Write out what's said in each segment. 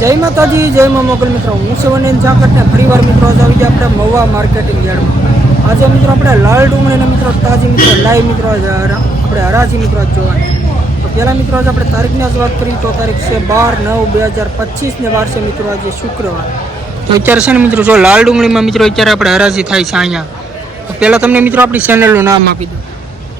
જય માતાજી, જય મા મોગલ મિત્રો. હું સેવન ઝાકટને ફરીવાર મિત્રો આજે આવી ગયા આપણે મવા માર્કેટિંગ યાર્ડમાં. આજે મિત્રો આપણે લાલ ડુંગળીના મિત્રો, તાજી મિત્રો લાઈવ મિત્રો આપણે હરાજી મિત્રો જોવાની તો પહેલાં મિત્રો આજે આપણે તારીખની જ વાત કરીએ તો તારીખ છે બાર નવ બે હજાર પચીસને વાર છે મિત્રો આજે શુક્રવાર. તો અત્યારે છે ને મિત્રો, જો લાલ ડુંગળીમાં મિત્રો અત્યારે આપણે હરાજી થાય છે અહીંયા. તો પહેલાં તમને મિત્રો આપણી ચેનલનું નામ આપી દઉં.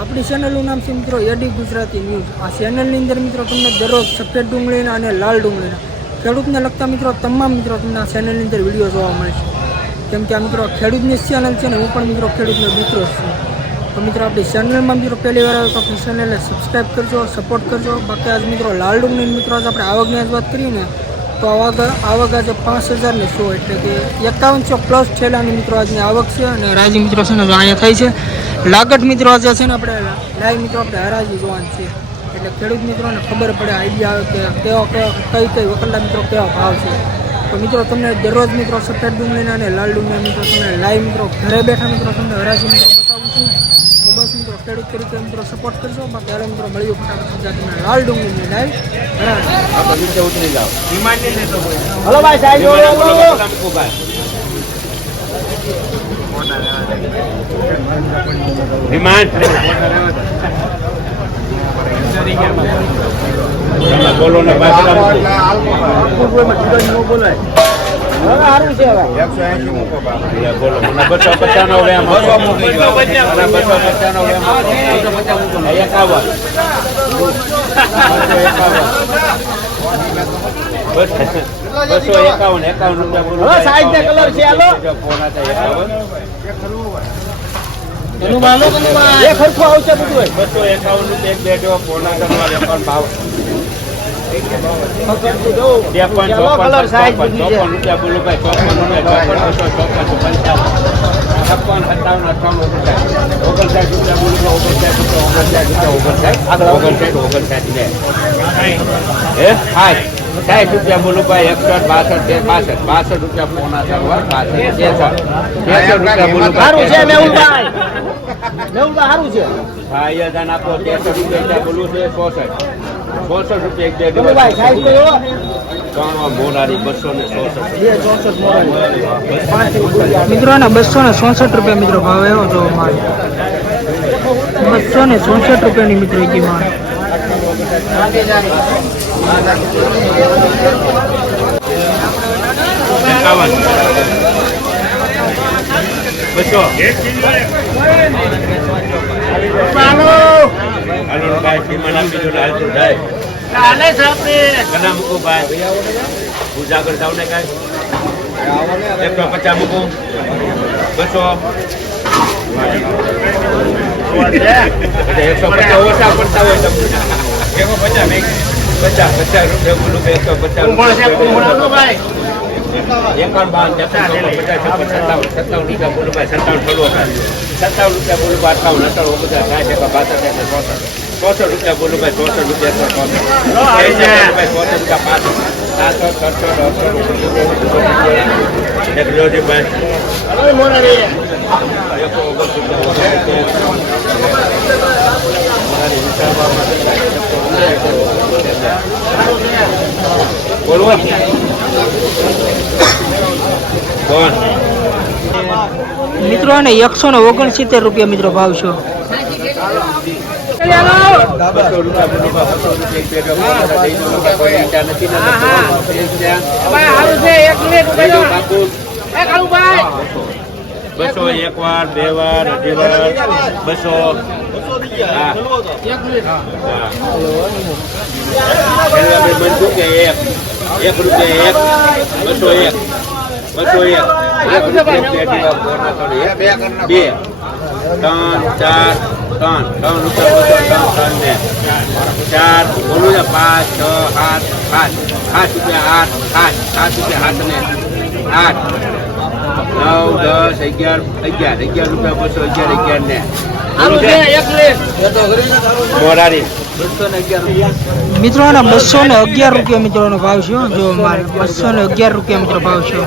આપણી ચેનલનું નામ છે મિત્રો એડી ગુજરાતી ન્યૂઝ. આ ચેનલની અંદર મિત્રો તમને દરરોજ સફેદ ડુંગળીના અને લાલ ડુંગળીના ખેડૂતને લગતા મિત્રો તમામ મિત્રો તમને આ ચેનલની અંદર વીડિયો જોવા મળશે કેમ કે આ મિત્રો ખેડૂતની ચેનલ છે ને હું પણ મિત્રો ખેડૂતનો દીકરો જ છું. તો મિત્રો આપણી ચેનલમાં મિત્રો પહેલી વાર આવે તો આપણી ચેનલને સબસ્ક્રાઈબ કરજો સપોર્ટ કરજો. બાકી આજ મિત્રો લાલ ડુંગળીની મિત્રો આજે આપણે આવકની આજ વાત કરીએ ને, તો આવક આવક આજે પાંચ હજારની સો એટલે કે એકાવનસો પ્લસ છેલ્લાની મિત્રો આજની આવક છે અને રાજી મિત્રો છે ને અહીંયા થાય છે. લાગટ મિત્રો આજે છે ને આપણે લાઈવ મિત્રો આપણે હરાજી જોવાનું છે. એટલે ખેડૂત મિત્રોને ખબર પડે આઈડિયા આવે કે કેવો કઈ કઈ વકરલા મિત્રો કેવો ભાવ છે. તો મિત્રો, તમને દરરોજ મિત્રો સફેદ ડુંગળીના અને લાલ ડુંગળીના મિત્રો, તમને લાઈવ મિત્રો, ઘરે બેઠા મિત્રો, તમને હરાજી મિત્રો બતાવું છું. તો બસ મિત્રો, ખેડૂત તરીકે મિત્રો સપોર્ટ કરશો બાકી હાલો મિત્રો મળ્યું ફટાફટ તમને લાલ ડુંગળીની લાઈવ હલો ભાઈ, સાહેબ ડિમાન્ડ. બોલો ને સારું છે હવે. બોલો. મને બસો પચાસ નો વેમ બસો વેમ એકાવન બસો. એકાવન એકાવન રૂપિયા સાઈઝ કલર છે હાલો. થાય એકાવન એ ખર્ચો આવશે બધું બસો એકાવન રૂપિયા એક બે જો પોણા કરવા વેપાર ભાવ. ચોપન કલર સાઈઝ ચોપન બધી છે. ચોપન રૂપિયા બોલું ભાઈ ચોપન રૂપિયા ચોપન ચોપન પંચાવન. છપ્પન સત્તાવન અઠાવન ઓગણસાઠ ઓગણસાઠ રૂપિયા બોલું ભાઈ ઓગણસાઠ રૂપિયા ઓગણસાઠ રૂપિયા ઓગણસાઠ. ઓગણસાઠ ઓગણસાઠ હે હા? સાઠ. રૂપિયા બોલું ભાઈ એકસઠ બાસઠ તેર બાસઠ. બાસઠ રૂપિયા પોણા કરવા બાસઠ ત્રેસઠ રૂપિયા બોલું સારું છે મેહુલભાઈ. મેહુલભાઈ સારું છે. ભાઈ હજાર આપો ત્રેસઠ રૂપિયા બોલું છે? ચોસઠ. ચોસઠ રૂપિયા એક બે ચલો મિત્રો ને બસો ને ચોસઠ રૂપિયા મિત્રો ભાવ એવો જો માલ બસો ને ચોસઠ રૂપિયાની મિત્રો ઈ માલ બસો. હાલો પચાસ મૂકું બસો એકસો પચાસ ઓછા પડતા હોય તમને પચાસ પચાસ પચાસ રૂપિયા ભાઈ એક પણ ત્રેપન પચાસ સત્તાવન સત્તાવન સત્તાવન ઠોલો સત્તાવન રૂપિયા બોલું અઠાવન અઠાવન બધા સાઠ એકા બાસઠ એટલે ચોસઠ. ચોસઠ રૂપિયા બોલું ભાઈ ચોસઠ રૂપિયા ચોસઠ રૂપિયા પાસઠ સાતસો સડસઠ અડસઠ જોજે ભાઈ. હલો મોનારી એકસો ઓગણસિત્તેર, ઓગણસિત્તેર. મારી વિચારવા માટે કાંઈ એકસો ઓગણસિત્તેર. બોલવો કોણ મિત્રો અને એકસો ને ઓગણસિત્તેર રૂપિયા મિત્રો ભાવ છો. બસો રૂપિયા બસો એક વાર બે વાર અઢી વાર બસો. એક મિનિટ હા. પેલા આપણે બનતું કે એક. એક રૂપિયા એક. બસો એક. બસો એક. બે ત્રણ ચાર ત્રણ ત્રણ બસો ત્રણ ત્રણ ને ચાર બોલું ને પાંચ છ સાત સાત સાત રૂપિયા આઠ સાત સાત રૂપિયા ને આઠ નવ દસ અગિયાર અગિયાર અગિયાર રૂપિયા બસો અગિયાર અગિયાર ને મોરારી મિત્રો બસો ને અગિયાર રૂપિયા મિત્રોનો ભાવ છે જો માલ બસો ને અગિયાર રૂપિયા મિત્રો ભાવ છે.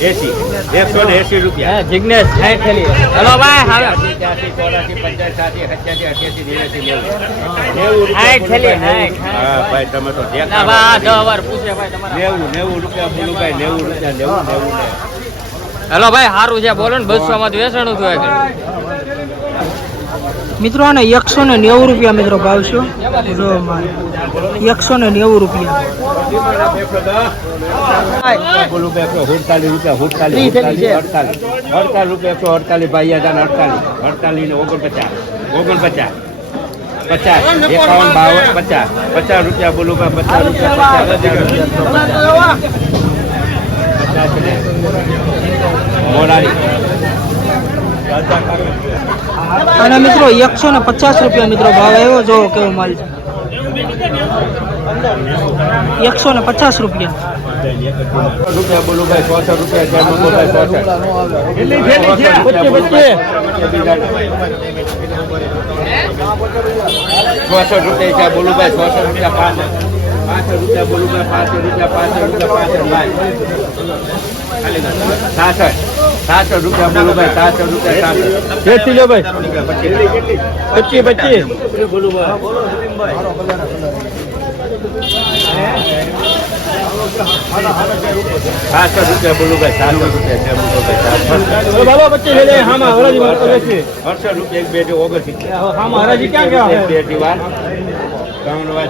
એસી એકસો ને એસી રૂપિયા. જિગ્નેશ સાઠ થેલી હલો ભાઈ હવે ત્યાંસી ચોરાસી પંચાસ સાઠી સત્યાસી અઠ્યાસી નેવ્યાસી નેવું. સાઠ થેલી હા ભાઈ તમે તો નેવું નેવું રૂપિયા બોલું ભાઈ નેવું રૂપિયા નેવું નેવું ને. ભાઈ સારું છે બોલો ને બસો માં વેચાણું થયું મિત્રો, આને એકસો ને નેવું રૂપિયા મિત્રો ભાવ છો. જો એકસો ને નેવું રૂપિયા. એકસો રૂપિયા. અડતાલીસ અડતાલીસ રૂપિયા એકસો અડતાલીસ ભાઈ અડતાલીસ અડતાલીસ ને ઓગણપચાસ ઓગણપચાસ પચાસ એકાવન બાવન પચાસ પચાસ રૂપિયા બોલું પચાસ રૂપિયા પચાસ મોરારી. અને મિત્રો એકસો ને પચાસ રૂપિયા મિત્રો ભાવ આવ્યો જો કેવો માલ છે એકસો ને પચાસ રૂપિયા ચોસઠ રૂપિયા ચાર નંબર ભાઈ ચોસઠ ચોસઠ રૂપિયા પાંચ પાંચ રૂપિયા બોલું ભાઈ પાંચ રૂપિયા પાંચસો રૂપિયા પાંચ ભાઈ સાસઠ સાસઠ રૂપિયા બોલું ભાઈ સાસઠ રૂપિયા સાસઠ કેટલી લો ભાઈ પચીસ પચીસ બોલું ભાઈ સાતસો રૂપિયા બોલું ભાઈ સાતસો રૂપિયા છે બોલું ભાઈ બાબા પચીસ લઈ લે હામાં હરાજી માં વેચી અડસો રૂપિયા એક બેથી ઓગણસી હામાં હરાજી ક્યાં ગયા એક બેથી વાર ત્રણ વાર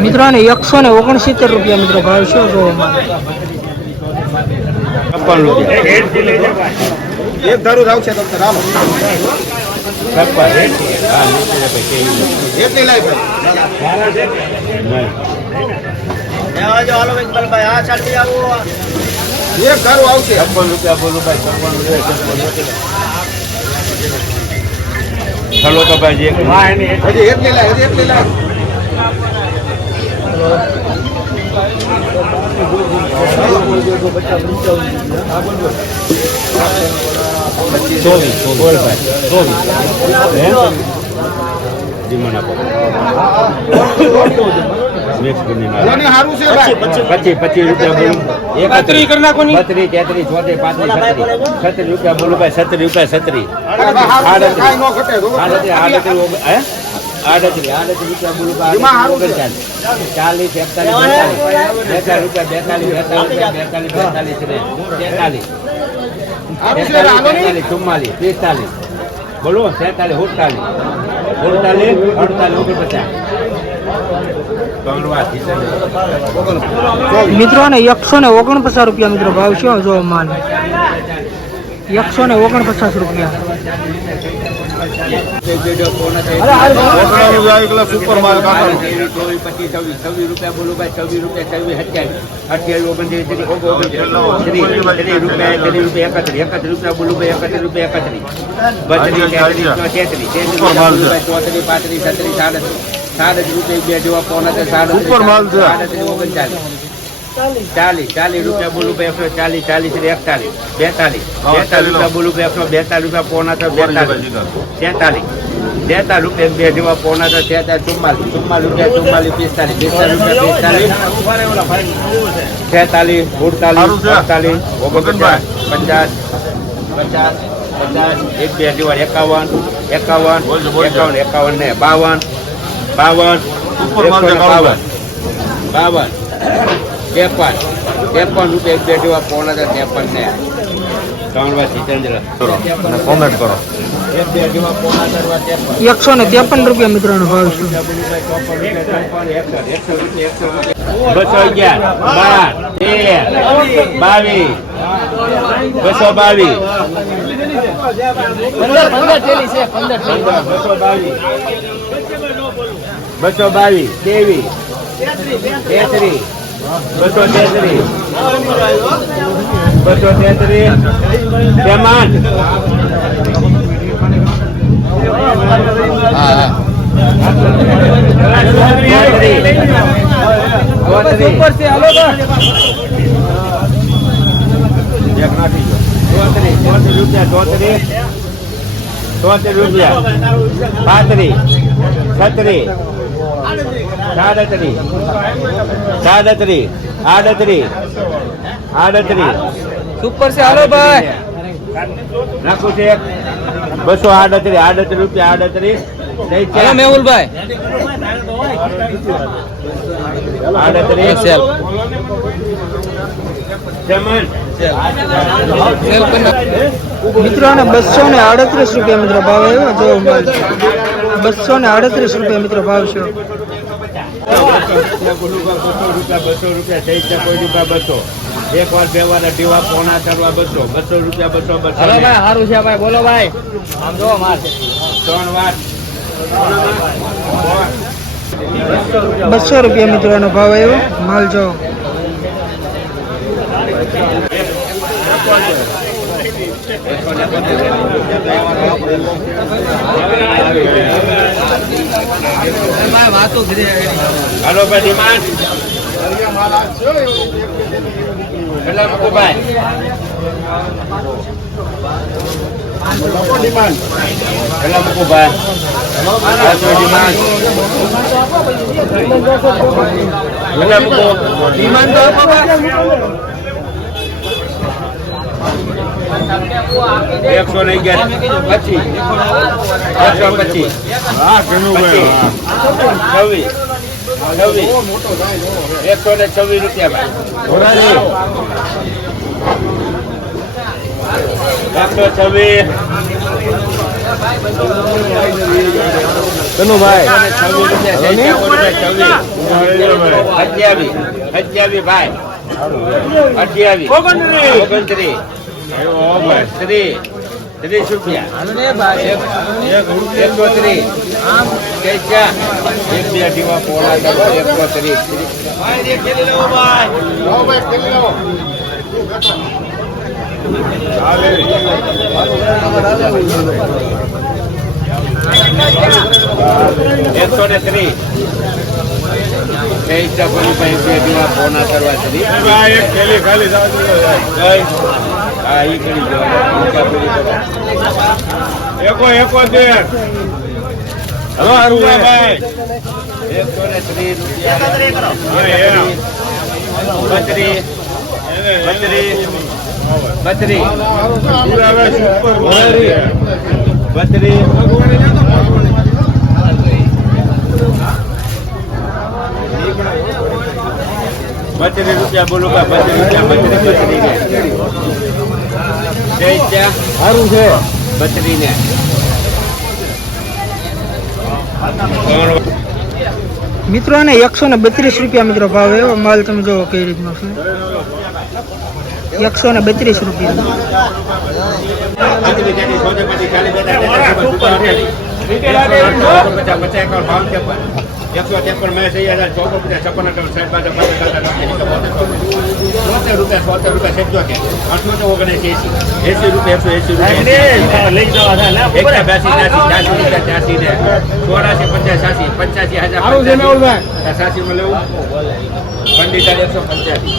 મિત્રો આને એકસો ને ઓગણસિત્તેર રૂપિયા મિત્રો ભાવ છે જો માલ છપ્પન રૂપિયા. એક ધારું આવશે તમને રામ. એટલી લાઈ ભાઈ. એક ધારું આવશે. છપ્પન રૂપિયા બોલો ભાઈ છપ્પન રૂપિયા ચલો તો ભાઈ જે હજી એટલી લાઈ હજી એટલી લાઈ ભાઈ. પચીસ પચીસ રૂપિયા બોલું. બત્રીસ કરી નાખો બત્રીસ તેત્રીસ ચોત્રીસ પાંત્રીસ છત્રીસ રૂપિયા બોલું ભાઈ છત્રીસ રૂપિયા છત્રીસ. આડત્રીસ આડત્રીસ હે? આડત્રીસ આડત્રીસ રૂપિયા બોલું. ઓગણચાલીસ ચાલીસ એકતાલીસ બેતાલીસ બેતાલીસ રૂપિયા બેતાલીસ બેતાલીસ બેતાલીસ બેતાલીસ તેતાલીસ ચુમ્માલીસ પિસ્તાલીસ. બોલો સેતાલીસ ઉડતાલીસ. સુડતાલીસ અડતાલીસ ઓગણપચાસ. મિત્રો ને એકસો ને ઓગણપચાસ રૂપિયા મિત્રો ભાવ છે જો માલ એકસો ને ઓગણપચાસ રૂપિયા સુપર માલ રૂપિયા બોલું ભાઈ છવ્વીસ રૂપિયા છવ્વીસ અઠ્યાવીસ ઓગણત્રીસ ત્રીસ ઓગણત્રીસ ત્રીસ રૂપિયા રૂપિયા એકત્રીસ એકત્રીસ રૂપિયા બોલું ભાઈ એકત્રીસ રૂપિયા એકત્રીસ બત્રીસ તેત્રીસ તેત્રીસ ચોત્રીસ પાંત્રીસ છત્રીસ સાડત્રીસ સાડત્રીસ રૂપિયા બે જેવા પોણા સાડત્રીસ ઓગણચાલીસ ચાલીસ. ચાલીસ રૂપિયા બોલું ભાઈ એકસો ચાલીસ ચાલીસ ને એકતાલીસ. બેતાલીસ. બેતાલીસ રૂપિયા બોલું ભાઈ એકસો બેતાલીસ રૂપિયા પોણા તો બેતાલીસ. તેતાલીસ રૂપિયા બે જેવા પોણા તો તેતાલીસ ચુમ્માલીસ. ચુમ્માલીસ રૂપિયા ચુમ્માલીસ પિસ્તાલીસ. પિસ્તાલીસ રૂપિયા પિસ્તાલીસ. છેતાલીસ અડતાલીસ અડતાલીસ ઓગણપચાસ પચાસ પચાસ પચાસ એક બે જેવા એકાવન એકાવન એકાવન એકાવન ને બાવન બાવન બાવન. બાવન. ત્રેપન. ત્રેપન રૂપિયા એક બે જેવા પોણા તો ત્રેપન ને ત્રણ વાર સિતેન્દ્ર કોમેન્ટ કરો. એકસો ને ત્રેપન રૂપિયા મિત્રોનો ભાવ છે. બસો અગિયાર બાર તેર બાવીસ બસો બાવીસ. બસો બાવીસ. બસો બાવીસ ત્રેવીસ. તેત્રીસ. બસો તેત્રીસ બસો તેત્રીસ ચોત્રીસ રૂપિયા પાંત્રીસ છત્રીસ સાડત્રીસ સાડત્રી આડત્રી. આડત્રી. સુપર છે. હાલો ભાઈ. નાખું છે બસો આડત્રીસ આડત્રીસ રૂપિયા આડત્રીસ હાલો મેહુલભાઈ. મિત્રો આને બસો ને આડત્રીસ રૂપિયા મિત્રો ભાવ આવ્યો. જો બસો ને આડત્રીસ રૂપિયા મિત્રો ભાવ છે. એક વાર બે વાર અઢી વાર પોણા ચાર બસો બસો રૂપિયા બસો બસો હલો ભાઈ સારું છે ભાઈ બોલો ભાઈ આમ જો માર ત્રણ વાર બસો રૂપિયા મિત્રો, એનો ભાવ આવ્યો? માલ જો. હાલો ભાઈ ડિમાન્ડ કેટલા મૂકો ભાઈ કેટલા મૂકો ભાઈ પાંચસો ડિમાન્ડ કેટલા મૂકો ડિમાન્ડ તો આપો એકસો ને અગિયાર. પચીસ. એકસો પચીસ. છવ્વીસ. છવ્વીસ. એકસો ને છવ્વીસ રૂપિયા એકસો છવ્વીસ. ઘણું ભાઈ. અઠ્યાવીસ અઠ્યાવીસ ભાઈ. અઠ્યાવીસ. ઓગણત્રીસ. ત્રીસ. ત્રીસ રૂપિયા. એકસો ત્રીસ એક બે અઢીમાં પોણા એકસો ત્રીસ એકસો ને ત્રીસ. ચકોરી ભાઈ બે અઢીમાં પોણા કરવા ત્રીસ એક ખાલી ગઈ. હા. એકો એકો તેર હવે હારું. ભાઈ એકસો ને ત્રીસ રૂપિયા બત્રીસ પુરાવે સુપર ભાઈ બત્રીસ રૂપિયા બોલું બત્રીસ રૂપિયા બત્રીસ બત્રીસ સારું છે. બત્રી મિત્રો આને એકસો ને બત્રીસ રૂપિયા મિત્રો ભાવ એવો માલ તમે જોવો કઈ રીતનો છે. એકસો ને બત્રીસ રૂપિયા. એકસો ત્રેપન મેં સહી હજાર ચોસો પચાસ છપ્પન સોતેર રૂપિયા સોતેર રૂપિયા સિત્તોતેર આઠસો તો ઓગણીસ એસી. એસી રૂપિયા એકસો એસી રૂપિયા. બ્યાસી ત્યાસી રૂપિયા ત્યાસી ને. ચોરાસી પચાસ સાસી પંચ્યાસી હજાર સારું છે મેહુલભાઈ સાસી માં લેવું? પંડિત એકસો પંચ્યાસી.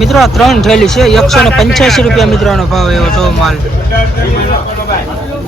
મિત્રો આ ત્રણ થયેલી છે એકસો ને પંચ્યાસી રૂપિયા મિત્રોનો ભાવ એવો તો માલ. ભાઈ